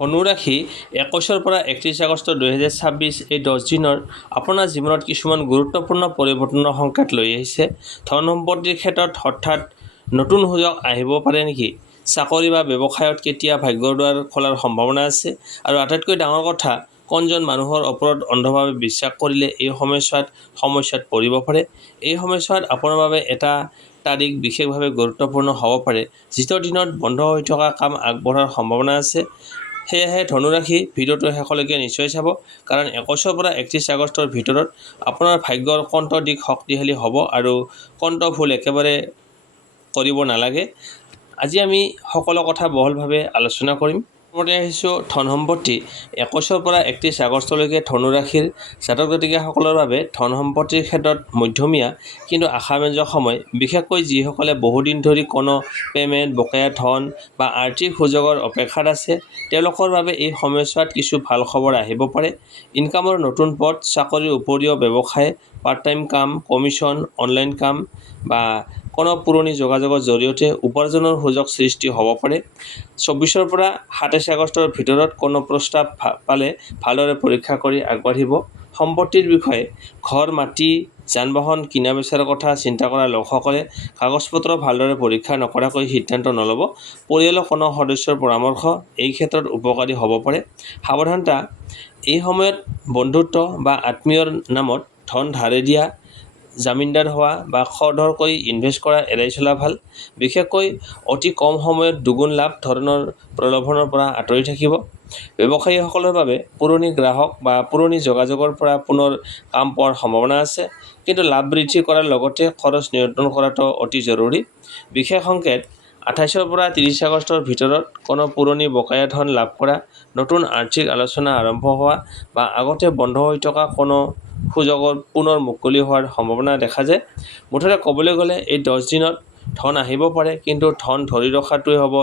ধনুৰাশি 21 পৰা 31 আগষ্ট 2026 এই 10 দিনৰ আপোনাৰ জীৱনত কিছুমান গুৰুত্বপূৰ্ণ পৰিৱৰ্তনৰ সংকেত লৈ আহিছে। ধন সম্পত্তিৰ ক্ষেত্ৰত হঠাৎ নতুন সুযোগ আহিব পাৰে নেকি? চাকৰি বা ব্যৱসায়ত কেতিয়া ভাগ্যৰ দুৱাৰ খোলাৰ সম্ভাৱনা আছে? আৰু আটাইতকৈ ডাঙৰ কথা, কোনজন মানুহৰ ওপৰত অন্ধভাৱে বিশ্বাস কৰিলে এই সমস্যাত পৰিব পাৰে? এই সময়ছোৱাত আপোনাৰ বাবে এটা তাৰিখ বিশেষভাৱে গুৰুত্বপূৰ্ণ হ'ব পাৰে, যিটো দিনত বন্ধ হৈ থকা কাম আগবঢ়াৰ সম্ভাৱনা আছে। সেয়েহে ধনুৰাশি ভিডিঅ'টো শেষলৈকে নিশ্চয় চাব, কাৰণ 21 পৰা 31 আগষ্টৰ ভিতৰত আপোনাৰ ভাগ্যৰ কোনটো দিশ শক্তিশালী হ'ব আৰু কোনটো ভুল একেবাৰে কৰিব নালাগে। আজি আমি সকলো কথা বহলভাৱে আলোচনা কৰিম। প্ৰথমতে আহিছোঁ ধন সম্পত্তি। 21 পৰা 31 আগষ্টলৈকে ধনুৰাশিৰ জাতক জাতিকাসকলৰ বাবে ধন সম্পত্তিৰ ক্ষেত্ৰত মধ্যমীয়া কিন্তু আশাব্যঞ্জক সময়। বিশেষকৈ যিসকলে বহুদিন ধৰি কোনো পে'মেণ্ট, বকেয়া ধন বা আৰ্থিক সুযোগৰ অপেক্ষাত আছে, তেওঁলোকৰ বাবে এই সময়ছোৱাত কিছু ভাল খবৰ আহিব পাৰে। ইনকামৰ নতুন পথ, চাকৰিৰ উপৰিও ব্যৱসায়, পাৰ্ট টাইম কাম, কমিছন, অনলাইন কাম বা কোনো পুৰণি যোগাযোগৰ জৰিয়তে উপাৰ্জনৰ সুযোগ সৃষ্টি হ'ব পাৰে। 24 পৰা 27 আগষ্টৰ ভিতৰত কোনো প্ৰস্তাৱ পালে ভালদৰে পৰীক্ষা কৰি আগবাঢ়িব। সম্পত্তিৰ বিষয়ে ঘৰ, মাটি, যান-বাহন কিনা বেচাৰ কথা চিন্তা কৰা লোকসকলে কাগজ-পত্ৰ ভালদৰে পৰীক্ষা নকৰাকৈ সিদ্ধান্ত নল'ব। পৰিয়ালৰ কোনো সদস্যৰ পৰামৰ্শ এই ক্ষেত্ৰত উপকাৰী হ'ব পাৰে। সাৱধানতা, এই সময়ত বন্ধুত্ব বা আত্মীয়ৰ নামত ধন ধাৰে দিয়া, জামিনদাৰ হোৱা বা খৰধৰকৈ ইনভেষ্ট কৰা এৰাই চলা ভাল। বিশেষকৈ অতি কম সময়ত দুগুণ লাভ ধৰণৰ প্ৰলোভনৰ পৰা আঁতৰি থাকিব। ব্যৱসায়ীসকলৰ বাবে পুৰণি গ্ৰাহক বা পুৰণি যোগাযোগৰ পৰা পুনৰ কাম পোৱাৰ সম্ভাৱনা আছে, কিন্তু লাভ বৃদ্ধি কৰাৰ লগতে খৰচ নিয়ন্ত্ৰণ কৰাটো অতি জৰুৰী। বিশেষ সংকেত, 28 পৰা 30 আগষ্টৰ ভিতৰত কোনো পুৰণি বকেয়া ধন লাভ কৰা, নতুন আৰ্থিক আলোচনা আৰম্ভ হোৱা বা আগতে বন্ধ হৈ থকা কোনো সুযোগৰ পুনৰ মুকলি হোৱাৰ সম্ভাৱনা দেখা যায়। মুঠতে ক'বলৈ গ'লে এই 10 দিনত ধন আহিব পাৰে, কিন্তু ধন ধৰি ৰখাটোৱে হ'ব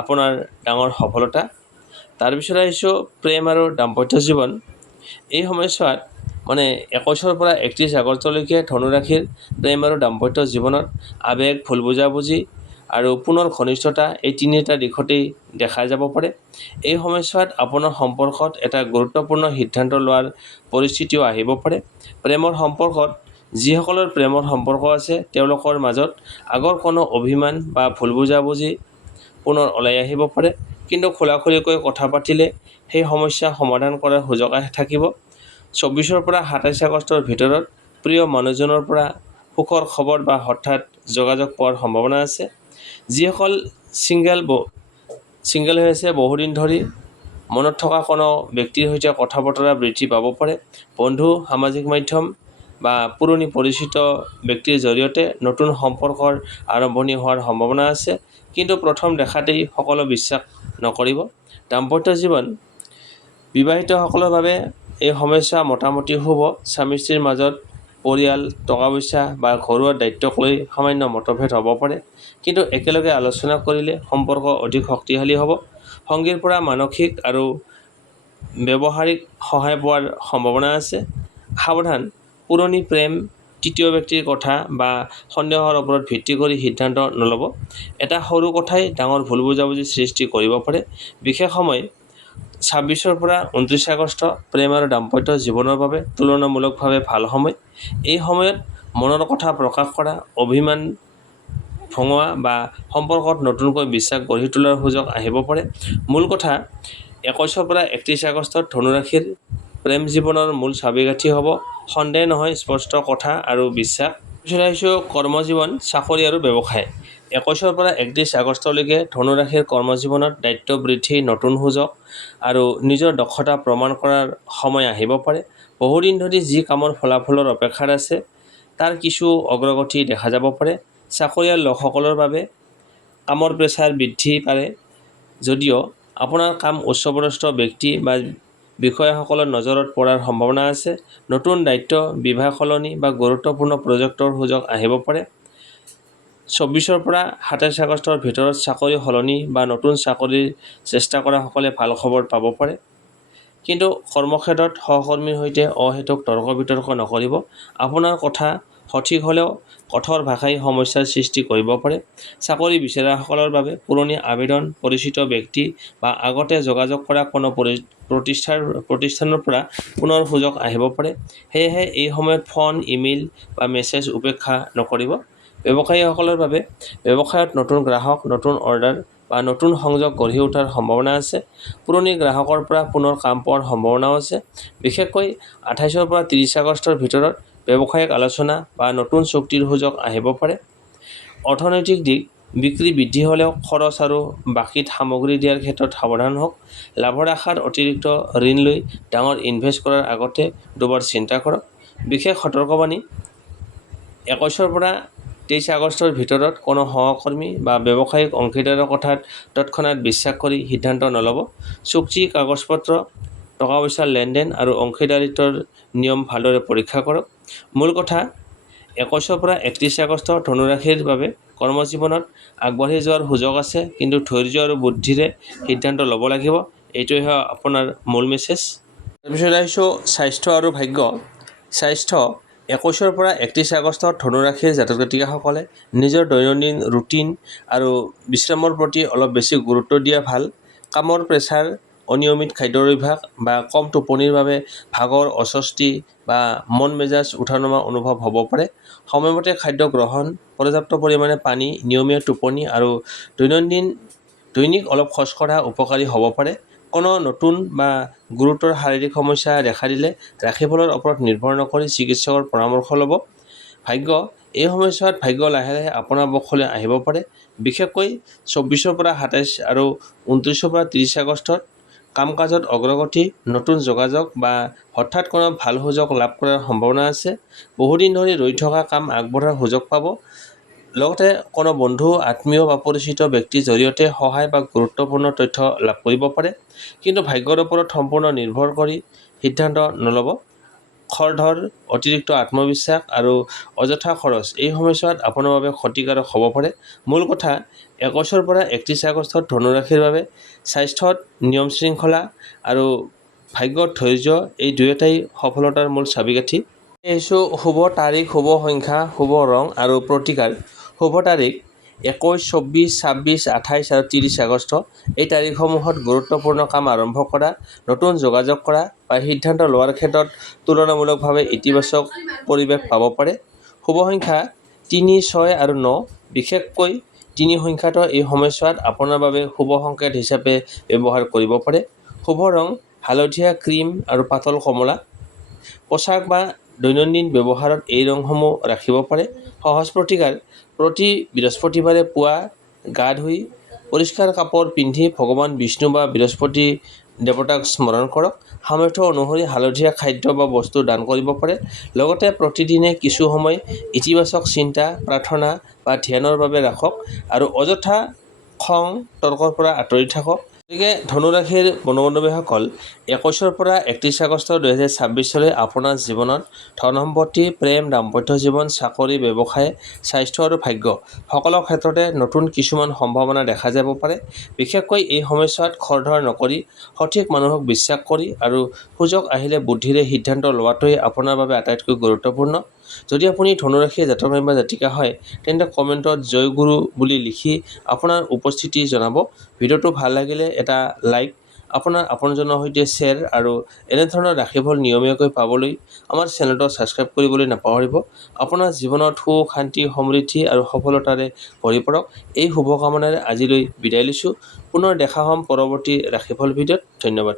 আপোনাৰ ডাঙৰ সফলতা। তাৰপিছত আহিছোঁ প্ৰেম আৰু দাম্পত্য জীৱন। এই সময়ছোৱাত 21 পৰা 31 আগষ্টলৈকে ধনুৰাশিৰ প্ৰেম আৰু দাম্পত্য জীৱনত আৱেগ, ভুল বুজাবুজি আৰু পুনৰ ঘনিষ্ঠতা এই তিনিটা দিশতেই দেখা যাব পাৰে। এই সময়ছোৱাত আপোনাৰ সম্পৰ্কত এটা গুৰুত্বপূৰ্ণ সিদ্ধান্ত লোৱাৰ পৰিস্থিতিও আহিব পাৰে। প্ৰেমৰ সম্পৰ্কত যিসকলৰ প্ৰেমৰ সম্পৰ্ক আছে, তেওঁলোকৰ মাজত আগৰ কোনো অভিমান বা ভুল বুজাবুজি পুনৰ ওলাই আহিব পাৰে, কিন্তু খোলাখুলিকৈ কথা পাতিলে সেই সমস্যা সমাধান কৰাৰ সুযোগ থাকিব। 24 পৰা 27 আগষ্টৰ ভিতৰত প্ৰিয় মানুহজনৰ পৰা সুখৰ খবৰ বা হঠাৎ যোগাযোগ পোৱাৰ সম্ভাৱনা আছে। যিসকল ছিংগল হৈ আছে, বহুদিন ধৰি মনত থকা কোনো ব্যক্তিৰ সৈতে কথা বতৰা বৃদ্ধি পাব পাৰে। বন্ধু, সামাজিক মাধ্যম বা পুৰণি পৰিচিত ব্যক্তিৰ জৰিয়তে নতুন সম্পৰ্কৰ আৰম্ভণি হোৱাৰ সম্ভাৱনা আছে, কিন্তু প্ৰথম দেখাতেই সকলো বিশ্বাস নকৰিব। দাম্পত্য জীৱন, বিবাহিতসকলৰ বাবে এই সমস্যা মোটামুটি শুভ। স্বামী স্ত্ৰীৰ মাজত পৰিয়াল, টকা পইচা বা ঘৰুৱা দায়িত্বক লৈ সামান্য মতভেদ হ'ব পাৰে, কিন্তু একেলগে আলোচনা কৰিলে সম্পৰ্ক অধিক শক্তিশালী হ'ব। সংগীৰ পৰা মানসিক আৰু ব্যৱহাৰিক সহায় পোৱাৰ সম্ভাৱনা আছে। সাৱধান, পুৰণি প্ৰেম, তৃতীয় ব্যক্তিৰ কথা বা সন্দেহৰ ওপৰত ভিত্তি কৰি সিদ্ধান্ত নল'ব। এটা সৰু কথাই ডাঙৰ ভুল বুজাবুজিৰ সৃষ্টি কৰিব পাৰে। বিশেষ সময় 26 পৰা 29 আগষ্ট প্ৰেম আৰু দাম্পত্য জীৱনৰ বাবে তুলনামূলকভাৱে ভাল সময়। এই সময়ত মনৰ কথা প্ৰকাশ কৰা, অভিমান ভঙোৱা বা সম্পৰ্কত নতুনকৈ বিশ্বাস গঢ়ি তোলাৰ সুযোগ আহিব পাৰে। মূল কথা, 21 পৰা 31 আগষ্টত ধনুৰাশিৰ প্ৰেম জীৱনৰ মূল চাবিকাঠি হ'ব সন্দেহ নহয়, স্পষ্ট কথা আৰু বিশ্বাস। পিছত আহিছোঁ কৰ্মজীৱন, চাকৰি আৰু ব্যৱসায়। 21 পৰা 31 আগষ্টলৈকে ধনুৰাশিৰ কৰ্মজীৱনত দায়িত্ব বৃদ্ধি, নতুন সুযোগ আৰু নিজৰ দক্ষতা প্ৰমাণ কৰাৰ সময় আহিব পাৰে। বহুদিন ধৰি যি কামৰ ফলাফলৰ অপেক্ষাত আছে, তাৰ কিছু অগ্ৰগতি দেখা যাব পাৰে। চাকৰিয়াল লোকসকলৰ বাবে কামৰ প্ৰেছাৰ বৃদ্ধি পাৰে, যদিও আপোনাৰ কাম উচ্চপদস্থ ব্যক্তি বা বিষয়াসকলৰ নজৰত পৰাৰ সম্ভাৱনা আছে। নতুন দায়িত্ব, বিভাগ সলনি বা গুৰুত্বপূৰ্ণ প্ৰজেক্টৰ সুযোগ আহিব পাৰে। 24 পৰা 27 আগষ্টৰ ভিতৰত চাকৰি সলনি বা নতুন চাকৰিৰ চেষ্টা কৰাসকলে ভাল খবৰ পাব পাৰে, কিন্তু কৰ্মক্ষেত্ৰত সহকৰ্মীৰ সৈতে অহেতুক তৰ্ক বিতৰ্ক নকৰিব। আপোনাৰ কথা সঠিক হ'লেও কঠোৰ ভাষাই সমস্যাৰ সৃষ্টি কৰিব পাৰে। চাকৰি বিচৰাসকলৰ বাবে পুৰণি আবেদন, পৰিচিত ব্যক্তি বা আগতে যোগাযোগ কৰা কোনো প্ৰতিষ্ঠানৰ পৰা পুনৰ সুযোগ আহিব পাৰে। সেয়েহে এই সময়ত ফোন, ইমেইল বা মেছেজ উপেক্ষা নকৰিব। ব্যৱসায়ীসকলৰ বাবে ব্যৱসায়ত নতুন গ্ৰাহক, নতুন অৰ্ডাৰ বা নতুন সংযোগ গঢ়ি উঠাৰ সম্ভাৱনা আছে। পুৰণি গ্ৰাহকৰ পৰা পুনৰ কাম পোৱাৰ সম্ভাৱনাও আছে। বিশেষকৈ 28 পৰা 30 আগষ্টৰ ভিতৰত ব্যৱসায়িক আলোচনা বা নতুন চুক্তিৰ সুযোগ আহিব পাৰে। অৰ্থনৈতিক দিশ, বিক্ৰী বৃদ্ধি হ'লেও খৰচ আৰু বাকীত সামগ্ৰী দিয়াৰ ক্ষেত্ৰত সাৱধান হওক। লাভৰ আশাত অতিৰিক্ত ঋণ লৈ ডাঙৰ ইনভেষ্ট কৰাৰ আগতে দুবাৰ চিন্তা কৰক। বিশেষ সতৰ্কবাণী, 21 পৰা 23 আগষ্টৰ ভিতৰত কোনো সহকৰ্মী বা ব্যৱসায়িক অংশীদাৰৰ কথাত তৎক্ষণাত বিশ্বাস কৰি সিদ্ধান্ত নল'ব। চুক্তি, কাগজ-পত্ৰ, টকা-পইচাৰ লেনদেন আৰু অংশীদাৰিত্বৰ নিয়ম ভালদৰে পৰীক্ষা কৰক। মূল কথা, 21 পৰা 31 আগষ্ট ধনুৰাশিৰ বাবে কৰ্মজীৱনত আগবাঢ়ি যোৱাৰ সুযোগ আছে, কিন্তু ধৈৰ্য আৰু বুদ্ধিৰে সিদ্ধান্ত ল'ব লাগিব। এইটোৱে আপোনাৰ মূল মেছেজ। তাৰপিছত আহিছোঁ স্বাস্থ্য আৰু ভাগ্য। স্বাস্থ্য, 21 পৰা 31 আগষ্টত ধনুৰাশিৰ জাতক-জাতিকাসকলে নিজৰ দৈনন্দিন ৰুটিন আৰু বিশ্ৰামৰ প্ৰতি অলপ বেছি গুৰুত্ব দিয়া ভাল। কামৰ প্ৰেছাৰ, অনিয়মিত খাদ্যৰ অভ্যাস বা কম টোপনিৰ বাবে ভাগৰ, অস্বস্তি বা মন-মেজাজ উঠা-নমা অনুভৱ হ'ব পাৰে। সময়মতে খাদ্য গ্ৰহণ, পৰ্যাপ্ত পৰিমাণে পানী, নিয়মীয়া টোপনি আৰু দৈনিক অলপ খোজ কঢ়া উপকাৰী হ'ব পাৰে। কোনো নতুন বা গুৰুতৰ শাৰীৰিক সমস্যা দেখা দিলে ৰাশিফলৰ ওপৰত নিৰ্ভৰ নকৰি চিকিৎসকৰ পৰামৰ্শ ল'ব। ভাগ্য, এই সময়ছোৱাত ভাগ্য লাহে লাহে আপোনাৰ পক্ষলৈ আহিব পাৰে। বিশেষকৈ 24 পৰা 27 আৰু 29 পৰা 30 আগষ্টত কাম-কাজত অগ্ৰগতি, নতুন যোগাযোগ বা হঠাৎ কোনো ভাল সুযোগ লাভ কৰাৰ সম্ভাৱনা আছে। বহুদিন ধৰি ৰৈ থকা কাম আগবঢ়াৰ সুযোগ পাব। লগতে কোনো বন্ধু, আত্মীয় বা পৰিচিত ব্যক্তিৰ জৰিয়তে সহায় বা গুৰুত্বপূৰ্ণ তথ্য লাভ কৰিব পাৰে। কিন্তু ভাগ্যৰ ওপৰত সম্পূৰ্ণ নিৰ্ভৰ কৰি সিদ্ধান্ত নল'ব। খৰধৰ, অতিৰিক্ত আত্মবিশ্বাস আৰু অযথা খৰচ এই সময়ছোৱাত আপোনাৰ বাবে ক্ষতিকাৰক হ'ব পাৰে। মূল কথা, 21 পৰা 31 আগষ্টত ধনুৰাশিৰ বাবে স্বাস্থ্যত নিয়ম শৃংখলা আৰু ভাগ্যত ধৈৰ্য, এই দুয়োটাই সফলতাৰ মূল চাবিকাঠি। এইছো শুভ তাৰিখ, শুভ সংখ্যা, শুভ ৰং আৰু প্ৰতিকাৰ। শুভ তাৰিখ 21, 24, 26, 28 আৰু 30 আগষ্ট। এই তাৰিখসমূহত গুৰুত্বপূৰ্ণ কাম আৰম্ভ কৰা, নতুন যোগাযোগ কৰা বা সিদ্ধান্ত লোৱাৰ ক্ষেত্ৰত তুলনামূলকভাৱে ইতিবাচক পৰিৱেশ পাব পাৰে। শুভ সংখ্যা 3, 6 আৰু 9। বিশেষকৈ 3 সংখ্যাটো এই সময়ছোৱাত আপোনাৰ বাবে শুভ সংকেত হিচাপে ব্যৱহাৰ কৰিব পাৰে। শুভ ৰং হালধীয়া, ক্ৰীম আৰু পাতল কমলা। পোচাক বা দৈনন্দিন ব্যৱহাৰত এই ৰংসমূহ ৰাখিব পাৰে। সহজ প্ৰতিকাৰ, প্ৰতি বৃহস্পতিবাৰে পুৱা গা ধুই পৰিষ্কাৰ কাপোৰ পিন্ধি ভগৱান বিষ্ণু বা বৃহস্পতি দেৱতাক স্মৰণ কৰক। সামৰ্থ্য অনুসৰি হালধীয়া খাদ্য বা বস্তু দান কৰিব পাৰে। লগতে প্ৰতিদিনে কিছু সময় ইতিবাচক চিন্তা, প্ৰাৰ্থনা বা ধ্যানৰ বাবে ৰাখক আৰু অযথা খং, তৰ্কৰ পৰা আঁতৰি থাকক। গতিকে ধনুৰাশিৰ বন্ধু-বান্ধৱীসকল, 21 পৰা 31 আগষ্ট 2026 আপোনাৰ জীৱনত ধন সম্পত্তি, প্ৰেম, দাম্পত্য জীৱন, চাকৰি, ব্যৱসায়, স্বাস্থ্য আৰু ভাগ্য সকলো ক্ষেত্ৰতে নতুন কিছুমান সম্ভাৱনা দেখা যাব পাৰে। বিশেষকৈ এই সময়ছোৱাত খৰধৰ নকৰি সঠিক মানুহক বিশ্বাস কৰি আৰু সুযোগ আহিলে বুদ্ধিৰে সিদ্ধান্ত লোৱাটোৱে আপোনাৰ বাবে আটাইতকৈ গুৰুত্বপূৰ্ণ। যদি আপুনি ধনুৰাশিৰ জাতক বা জাতিকা হয়, তেন্তে কমেণ্টত জয় গুৰু বুলি লিখি আপোনাৰ উপস্থিতি জনাব। ভিডিঅ'টো ভাল লাগিলে এটা লাইক, আপোনাৰ আপোনজনৰ সৈতে শ্বেয়াৰ আৰু এনেধৰণৰ ৰাশিফল নিয়মীয়াকৈ পাবলৈ আমাৰ চেনেলটো ছাবস্ক্ৰাইব কৰিবলৈ নাপাহৰিব। আপোনাৰ জীৱনত সুখ, শান্তি, সমৃদ্ধি আৰু সফলতাৰে ভৰি পৰক। এই শুভকামনাৰে আজিলৈ বিদায় লৈছোঁ। পুনৰ দেখা হ'ম পৰৱৰ্তী ৰাশিফল ভিডিঅ'ত। ধন্যবাদ।